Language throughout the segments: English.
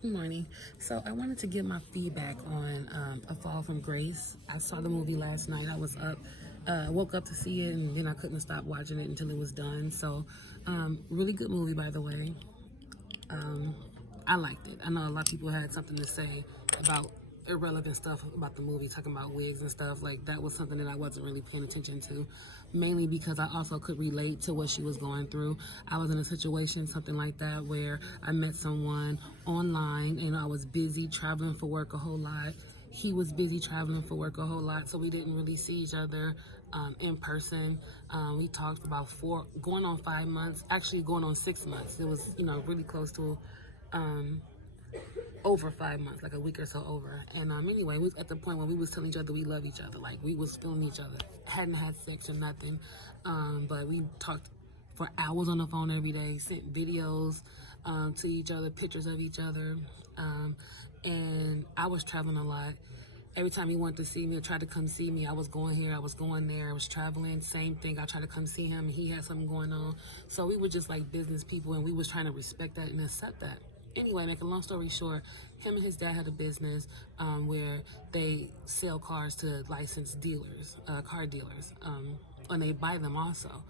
Good morning. So I wanted to give my feedback on A Fall from Grace. I saw the movie last night. I was up, woke up to see it, and then I couldn't stop watching it until it was done. So, really good movie, by the way. I liked it. I know a lot of people had something to say about irrelevant stuff about the movie, talking about wigs and stuff. Like, that was something that I wasn't really paying attention to, mainly because I also could relate to what she was going through. I was in a situation, something like that, where I met someone online and I was busy traveling for work a whole lot. He was busy traveling for work a whole lot, so we didn't really see each other in person. We talked for about going on 5 months, actually going on 6 months. It was, really close to over 5 months, like a week or so over. And anyway, we was at the point where we was telling each other we love each other, like we was feeling each other. Hadn't had sex or nothing, but we talked for hours on the phone every day, sent videos to each other, pictures of each other, and I was traveling a lot. Every time he wanted to see me or tried to come see me, I was going here, I was going there, I was traveling, same thing. I tried to come see him, and he had something going on. So we were just like business people, and we was trying to respect that and accept that. Anyway, make a long story short, him and his dad had a business where they sell cars to licensed dealers, car dealers, and they buy them also.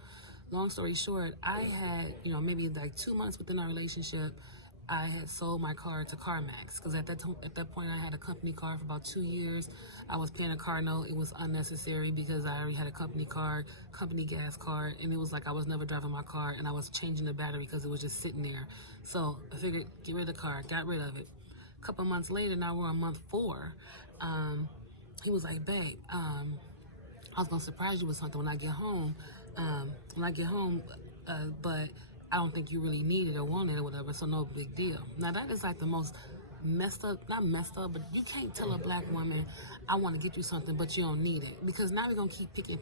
Long story short, I had, maybe like 2 months within our relationship, I had sold my car to CarMax because at that point I had a company car for about 2 years. I was paying a car note. It was unnecessary because I already had a company car, company gas card, and it was like I was never driving my car, and I was changing the battery because it was just sitting there. So I figured, get rid of the car, got rid of it. A couple months later, now we're on month 4. He was like, babe, I was gonna surprise you with something when I get home. But I don't think you really need it or want it or whatever, so no big deal. Now that is like the most messed up, not messed up, but you can't tell a black woman, I want to get you something, but you don't need it. Because now we're gonna keep picking,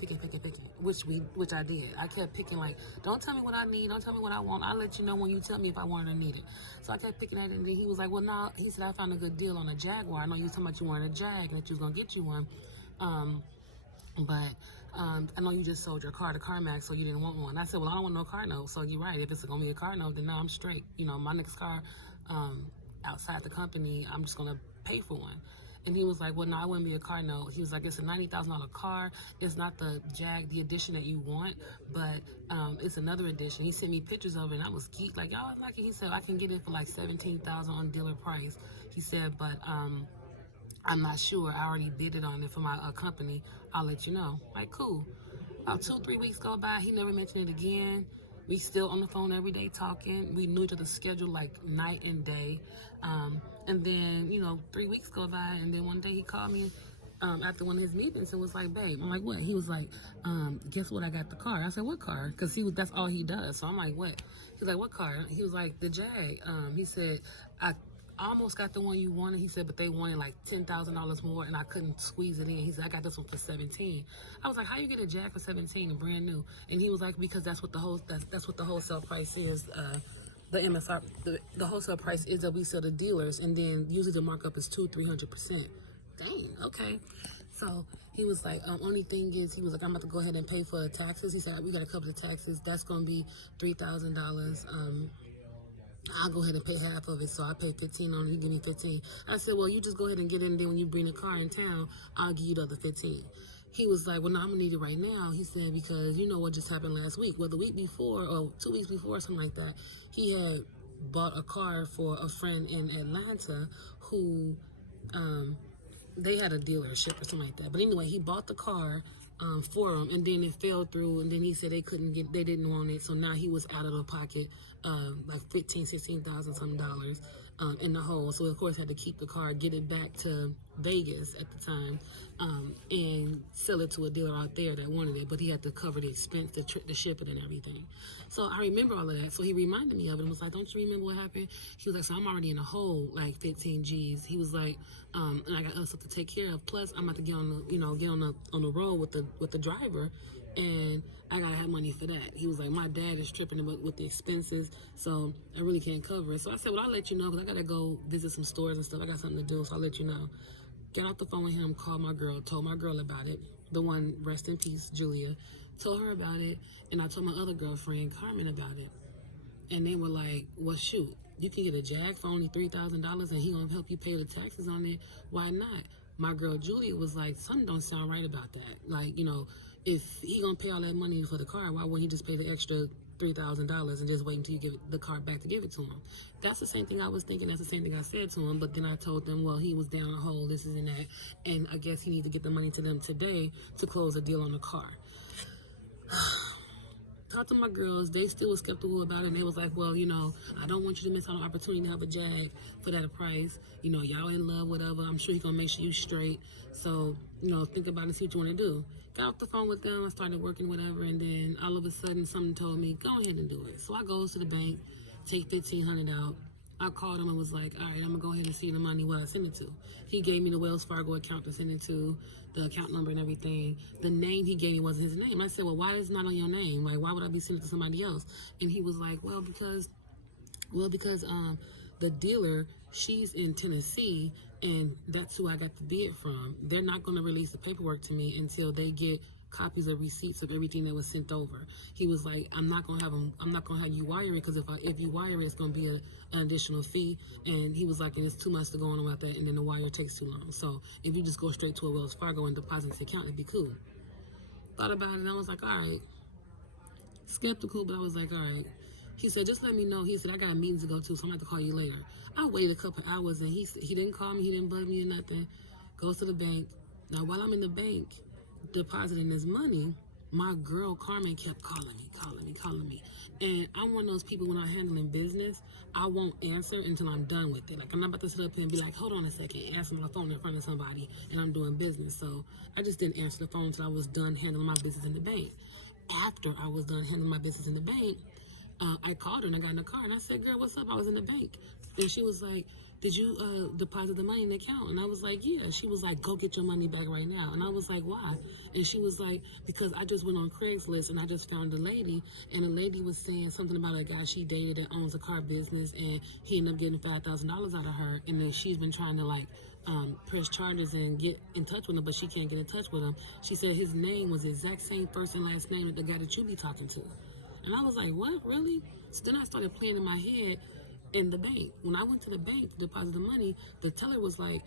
which I did. I kept picking like, don't tell me what I need, don't tell me what I want. I'll let you know when you tell me if I want it or need it. So I kept picking that, and then he was like, well, no, he said, I found a good deal on a Jaguar. I know you was talking about you wanted a Jag and that you was gonna get you one. But I know you just sold your car to CarMax, so you didn't want one. I said, well, I don't want no car note. So you're right. If it's going to be a car note, then now I'm straight. My next car outside the company, I'm just going to pay for one. And he was like, well, no, it wouldn't be a car note. He was like, it's a $90,000 car. It's not the Jag, the edition that you want, but it's another edition. He sent me pictures of it, and I was geeked. Like, y'all like it? He said, I can get it for like $17,000 on dealer price. He said, but I'm not sure. I already bid it on it for my company. I'll let you know. Like, cool. About 2-3 weeks go by. He never mentioned it again. We still on the phone every day talking. We knew each other's schedule like night and day. And then, 3 weeks go by, and then one day he called me after one of his meetings and was like, babe. I'm like, what? He was like, guess what? I got the car. I said, what car? Because that's all he does. So I'm like, what? He's like, what car? He was like, the Jag. He said, I almost got the one you wanted. He said, but they wanted like $10,000 more, and I couldn't squeeze it in. He said, I got this one for 17. I was like, how you get a Jag for 17 and brand new? And he was like, because that's what the wholesale price is. The MSR, the wholesale price is that we sell to dealers, and then usually the markup is 200-300%. Dang, okay. So he was like, only thing is, he was like, I'm about to go ahead and pay for taxes. He said, we got to cover the taxes. That's going to be $3,000. I'll go ahead and pay half of it, so I pay 15 on it, you give me 15. I said, well, you just go ahead and get it, and then when you bring the car in town, I'll give you the other 15. He was like, well, no, I'm gonna need it right now. He said, because you know what just happened last week. Well, the week before, or 2 weeks before, something like that, he had bought a car for a friend in Atlanta who, they had a dealership or something like that. But anyway, he bought the car for him, and then it fell through, and then he said they didn't want it, so now he was out of the pocket like $15,000-$16,000 some dollars in the hole. So of course had to keep the car, get it back to Vegas at the time, and sell it to a dealer out there that wanted it, but he had to cover the expense, the shipping and everything. So I remember all of that. So he reminded me of it and was like, don't you remember what happened? He was like, so I'm already in a hole, like 15 G's. He was like, and I got other stuff to take care of. Plus I'm about to get on the road with the driver, and I gotta have money for that. He was like, my dad is tripping with the expenses, so I really can't cover it. So I said, well, I'll let you know, because I gotta go visit some stores and stuff. I got something to do, so I'll let you know. Got off the phone with him, called my girl, told my girl about it. The one, rest in peace, Julia. Told her about it, and I told my other girlfriend, Carmen, about it. And they were like, well, shoot. You can get a Jag for only $3,000 and he gonna help you pay the taxes on it. Why not? My girl Julia was like, something don't sound right about that. Like, if he gonna pay all that money for the car, why wouldn't he just pay the extra $3,000 and just wait until you give the car back to give it to him? That's the same thing I was thinking. That's the same thing I said to him. But then I told them, well, he was down a hole, this is and that, and I guess he needs to get the money to them today to close a deal on the car. Talked to my girls, they still were skeptical about it, and they was like, well, I don't want you to miss out on the opportunity to have a Jag for that price. Y'all in love, whatever. I'm sure he's gonna make sure you straight. So, think about it, see what you want to do. Got off the phone with them, I started working, whatever, and then all of a sudden something told me, go ahead and do it. So I goes to the bank, take $1,500 out. I called him and was like, all right, I'm gonna go ahead and see the money where I send it to. He gave me the Wells Fargo account to send it to, the account number and everything. The name he gave me wasn't his name. I said, well, why is it not on your name? Like, why would I be sending it to somebody else? And he was like, well, because the dealer, she's in Tennessee, and that's who I got the bid from. They're not gonna release the paperwork to me until they get copies of receipts of everything that was sent over. He was like, I'm not gonna have you wire it, because if you wire it, it's gonna be an additional fee. And he was like, and it's too much to go on about that, and then the wire takes too long. So if you just go straight to a Wells Fargo and deposit the account, it'd be cool. Thought about it, and I was like, all right. Skeptical, but I was like, all right. He said, just let me know. He said, I got a meeting to go to, so I'm going to have to call you later. I waited a couple hours, and he didn't call me. He didn't bug me or nothing. Goes to the bank. Now, while I'm in the bank depositing this money, my girl Carmen kept calling me. And I'm one of those people, when I'm handling business, I won't answer until I'm done with it. Like, I'm not about to sit up here and be like, hold on a second, answer my phone in front of somebody, and I'm doing business. So I just didn't answer the phone until I was done handling my business in the bank. After I was done handling my business in the bank, I called her and I got in the car and I said, girl, what's up? I was in the bank. And she was like, did you deposit the money in the account? And I was like, yeah. She was like, go get your money back right now. And I was like, why? And she was like, because I just went on Craigslist and I just found a lady, and the lady was saying something about a guy she dated that owns a car business, and he ended up getting $5,000 out of her, and then she's been trying to press charges and get in touch with him, but she can't get in touch with him. She said his name was the exact same first and last name of the guy that you be talking to. And I was like, what, really? So then I started playing in my head in the bank. When I went to the bank to deposit the money, the teller was like,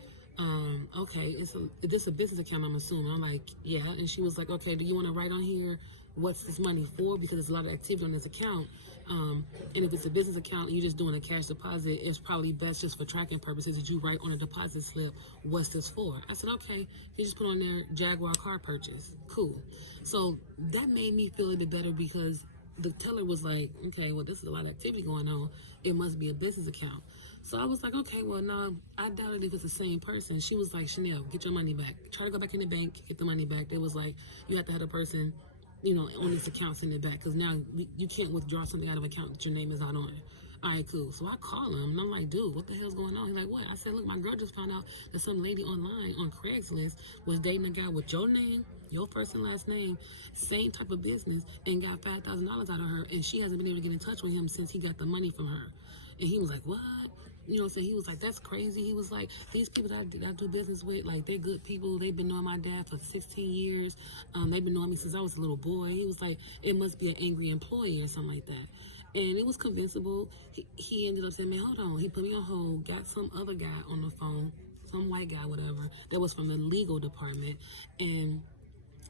okay, is this a business account, I'm assuming? I'm like, yeah. And she was like, okay, do you want to write on here what's this money for? Because there's a lot of activity on this account. And if it's a business account and you're just doing a cash deposit, it's probably best just for tracking purposes that you write on a deposit slip, what's this for? I said, okay. He just put on there, Jaguar car purchase. Cool. So that made me feel a bit better, because the teller was like, okay, well, this is a lot of activity going on. It must be a business account. So I was like, okay, well, no, I doubt it if it's the same person. She was like, Chanel, get your money back. Try to go back in the bank, get the money back. They was like, you have to have the person, on this account send it back, because now you can't withdraw something out of an account that your name is not on it. All right, cool. So I call him, and I'm like, dude, what the hell's going on? He's like, what? I said, look, my girl just found out that some lady online on Craigslist was dating a guy with your name, your first and last name, same type of business, and got $5,000 out of her, and she hasn't been able to get in touch with him since he got the money from her. And he was like, what? So he was like, that's crazy. He was like, these people that I do business with, like, they're good people. They've been knowing my dad for 16 years. They've been knowing me since I was a little boy. He was like, it must be an angry employee or something like that. And it was convincible. He ended up saying, man, hold on. He put me on hold, got some other guy on the phone, some white guy, whatever, that was from the legal department. And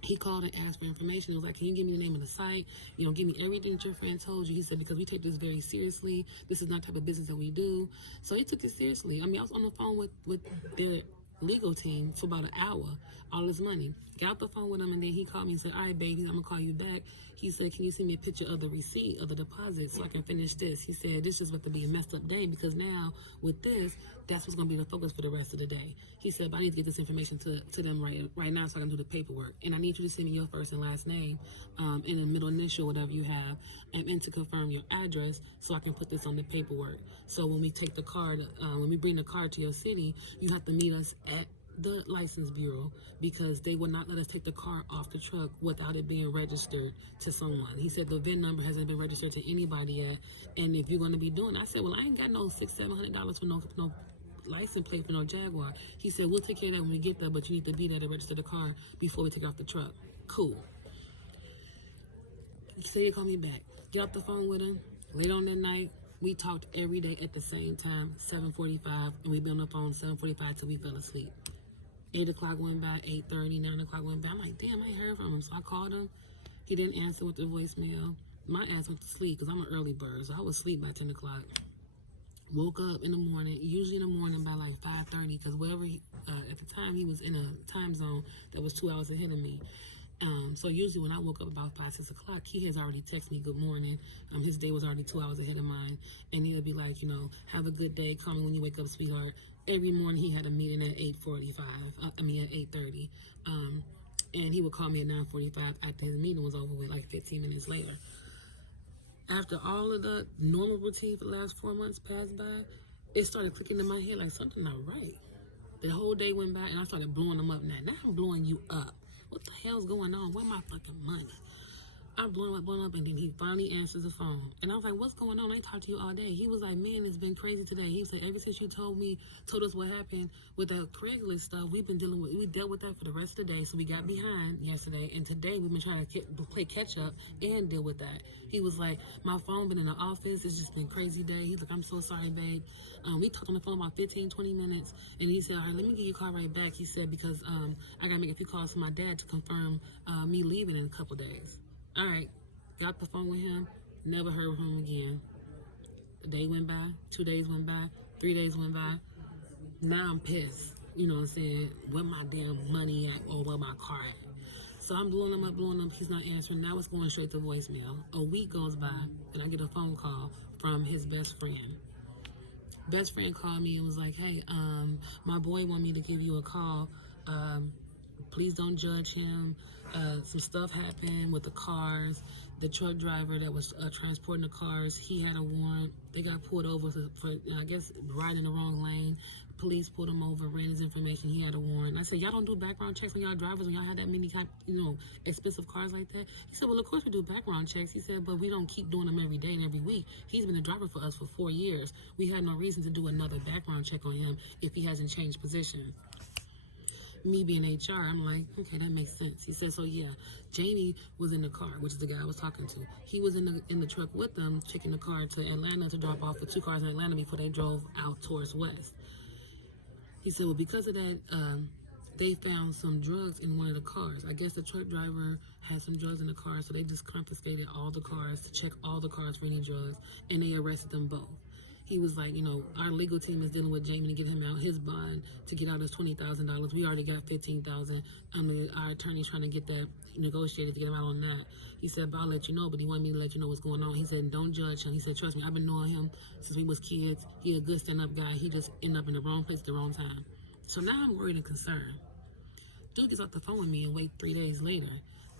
he called and asked for information. He was like, can you give me the name of the site? Give me everything that your friend told you. He said, because we take this very seriously. This is not the type of business that we do. So he took it seriously. I mean, I was on the phone with their legal team for about an hour, all this money. Got off the phone with him, and then he called me and said, all right, baby, I'm going to call you back. He said, can you send me a picture of the receipt of the deposit so I can finish this? He said, this is about to be a messed up day, because now with this, that's what's going to be the focus for the rest of the day. He said, but I need to get this information to them right now so I can do the paperwork. And I need you to send me your first and last name and a middle initial, whatever you have, and to confirm your address so I can put this on the paperwork. So when we take the card, when we bring the card to your city, you have to meet us at the license bureau, because they would not let us take the car off the truck without it being registered to someone. He said the VIN number hasn't been registered to anybody yet, and if you're going to be doing it, I said, well, I ain't got no $600-700 for no license plate for no Jaguar. He said, we'll take care of that when we get there, but you need to be there to register the car before we take off the truck. Cool. He said he'd call me back. Get off the phone with him late on that night. We talked every day at the same time, 7:45, and we've been on the phone 7:45 till we fell asleep. 8 o'clock went by, 8:30, 9 o'clock went by. I'm like, damn, I ain't heard from him. So I called him. He didn't answer with the voicemail. My ass went to sleep because I'm an early bird, so I was asleep by 10 o'clock. Woke up in the morning, usually in the morning by like 5:30, because wherever at the time he was in a time zone that was 2 hours ahead of me. So usually when I woke up about 5, 6 o'clock, he has already texted me good morning. His day was already 2 hours ahead of mine. And he'll be like, have a good day. Call me when you wake up, sweetheart. Every morning he had a meeting at 8:45. At 8:30. And he would call me at 9:45 after his meeting was over with, like 15 minutes later. After all of the normal routine for the last 4 months passed by, it started clicking in my head like something not right. The whole day went by and I started blowing him up. Now I'm blowing you up. What the hell's going on? Where my fucking money? I'm blowing up, and then he finally answers the phone. And I was like, what's going on? I ain't talked to you all day. He was like, man, it's been crazy today. He said, ever since you told us what happened with that Craigslist stuff, we dealt with that for the rest of the day. So we got behind yesterday, and today we've been trying to play catch up and deal with that. He was like, my phone been in the office. It's just been a crazy day. He's like, I'm so sorry, babe. We talked on the phone about 15, 20 minutes, and he said, all right, let me give you a call right back. He said, because I got to make a few calls to my dad to confirm me leaving in a couple days. All right, got the phone with him, never heard from him again. A day went by, 2 days went by, 3 days went by. Now I'm pissed, you know what I'm saying? Where my damn money at or where my car at? So I'm blowing him up, he's not answering. Now it's going straight to voicemail. A week goes by, and I get a phone call from his best friend. Best friend called me and was like, hey, my boy want me to give you a call. Please don't judge him. Some stuff happened with the cars. The truck driver that was transporting the cars, he had a warrant. They got pulled over for I guess, riding the wrong lane. Police pulled him over, ran his information. He had a warrant. I said, y'all don't do background checks on y'all drivers when y'all have that many, expensive cars like that? He said, well, of course we do background checks. He said, but we don't keep doing them every day and every week. He's been a driver for us for 4 years. We had no reason to do another background check on him if he hasn't changed positions. Me being HR, I'm like, okay, that makes sense. He said, so yeah, Jamie was in the car, which is the guy I was talking to. He was in the truck with them, taking the car to Atlanta to drop off with 2 cars in Atlanta before they drove out towards West. He said, well, because of that, they found some drugs in one of the cars. I guess the truck driver had some drugs in the car, so they just confiscated all the cars to check all the cars for any drugs, and they arrested them both. He was like, our legal team is dealing with Jamie to get him out his bond to get out his $20,000. We already got $15,000. Our attorney's trying to get that negotiated to get him out on that. He said, but I'll let you know, but he wanted me to let you know what's going on. He said, don't judge him. He said, trust me, I've been knowing him since we was kids. He a good stand-up guy. He just ended up in the wrong place at the wrong time. So now I'm worried and concerned. Dude gets off the phone with me and wait 3 days later.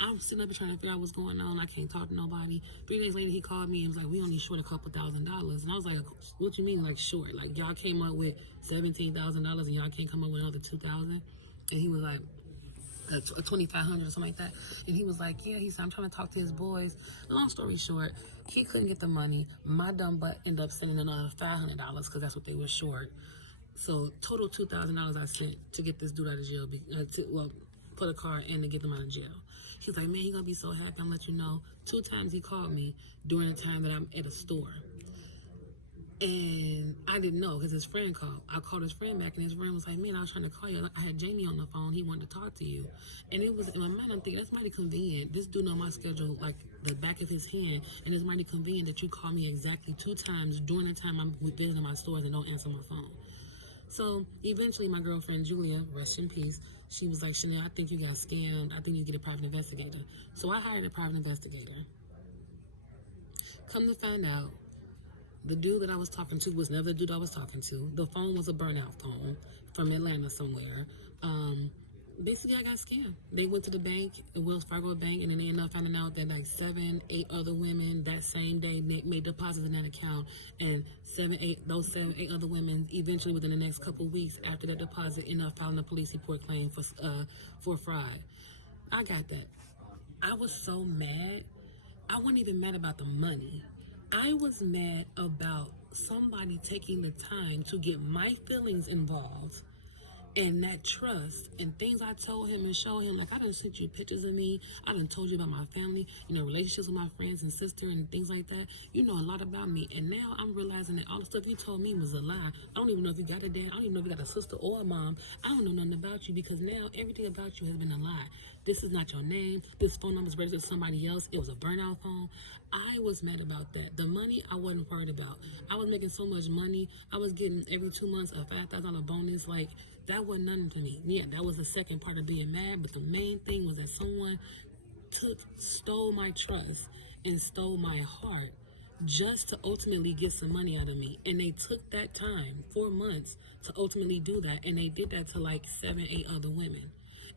I'm sitting up and trying to figure out what's going on. I can't talk to nobody. 3 days later, he called me and was like, we only short a couple $1,000. And I was like, what you mean, like, short? Like, y'all came up with $17,000 and y'all can't come up with another $2,000? And he was like, $2,500 or something like that. And he was like, yeah, he said, I'm trying to talk to his boys. Long story short, he couldn't get the money. My dumb butt ended up sending another $500 because that's what they were short. So total $2,000 I sent to get this dude out of jail, for the car and to get them out of jail. He's like, man, he gonna be so happy. I'm gonna let you know. 2 times he called me during the time that I'm at a store. And I didn't know because his friend called. I called his friend back and his friend was like, man, I was trying to call you. I had Jamie on the phone. He wanted to talk to you. And it was, in my mind, I'm thinking, that's mighty convenient. This dude know my schedule like the back of his hand. And it's mighty convenient that you call me exactly 2 times during the time I'm visiting my stores and don't answer my phone. So eventually my girlfriend, Julia, rest in peace, she was like, Chanel, I think you got scammed. I think you get a private investigator. So I hired a private investigator. Come to find out, the dude that I was talking to was never the dude I was talking to. The phone was a burnout phone from Atlanta somewhere. Basically, I got scammed. They went to the bank, the Wells Fargo bank, and then they ended up finding out that like 7, 8 other women that same day made deposits in that account, and 7, 8 other women eventually within the next couple of weeks after that deposit ended up filing a police report claim for fraud. I got that. I was so mad. I wasn't even mad about the money. I was mad about somebody taking the time to get my feelings involved And that trust and things I told him and showed him, like I done sent you pictures of me. I done told you about my family, relationships with my friends and sister and things like that. You know a lot about me. And now I'm realizing that all the stuff you told me was a lie. I don't even know if you got a dad. I don't even know if you got a sister or a mom. I don't know nothing about you because now everything about you has been a lie. This is not your name. This phone number is registered to somebody else. It was a burnout phone. I was mad about that. The money I wasn't worried about. I was making so much money. I was getting every 2 months a $5,000 bonus. Like, that wasn't nothing to me. Yeah, that was the second part of being mad, but the main thing was that someone stole my trust and stole my heart just to ultimately get some money out of me. And they took that time, 4 months, to ultimately do that. And they did that to like 7, 8 other women.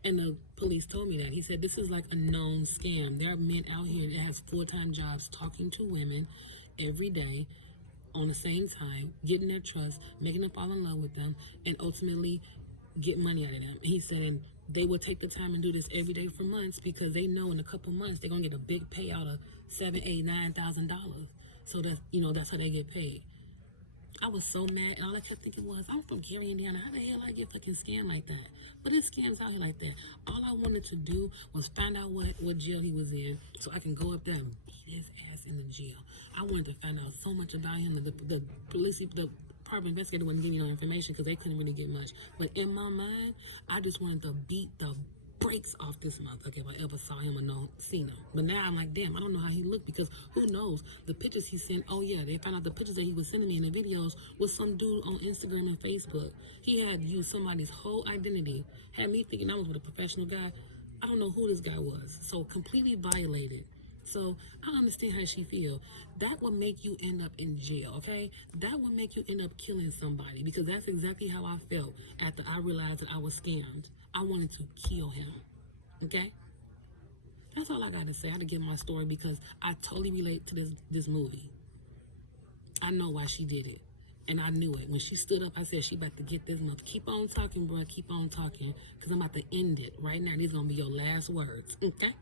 And the police told me that. He said, this is like a known scam. There are men out here that has full-time jobs talking to women every day on the same time, getting their trust, making them fall in love with them, and ultimately get money out of them. He said, and they will take the time and do this every day for months because they know in a couple months they're gonna get a big payout of $7,000, $8,000, $9,000. So that's how they get paid. I was so mad, and all I kept thinking was, I'm from Gary, Indiana. How the hell I get fucking scammed like that? But it's scams out here like that. All I wanted to do was find out what jail he was in so I can go up there and beat his ass in the jail. I wanted to find out so much about him that the police, the private investigator wasn't giving me no information because they couldn't really get much. But in my mind, I just wanted to beat the breaks off this motherfucker if I ever saw him or seen him. But now I'm like, damn, I don't know how he looked because who knows? The pictures he sent, oh yeah, they found out the pictures that he was sending me in the videos was some dude on Instagram and Facebook. He had used somebody's whole identity, had me thinking I was with a professional guy. I don't know who this guy was. So completely violated. So I understand how she feel. That will make you end up in jail, okay? That will make you end up killing somebody because that's exactly how I felt after I realized that I was scammed. I wanted to kill him, okay? That's all I got to say. I had to give my story because I totally relate to this movie. I know why she did it. And I knew it. When she stood up, I said, she about to get this mother. Keep on talking, bro. Keep on talking because I'm about to end it right now. These are going to be your last words, okay?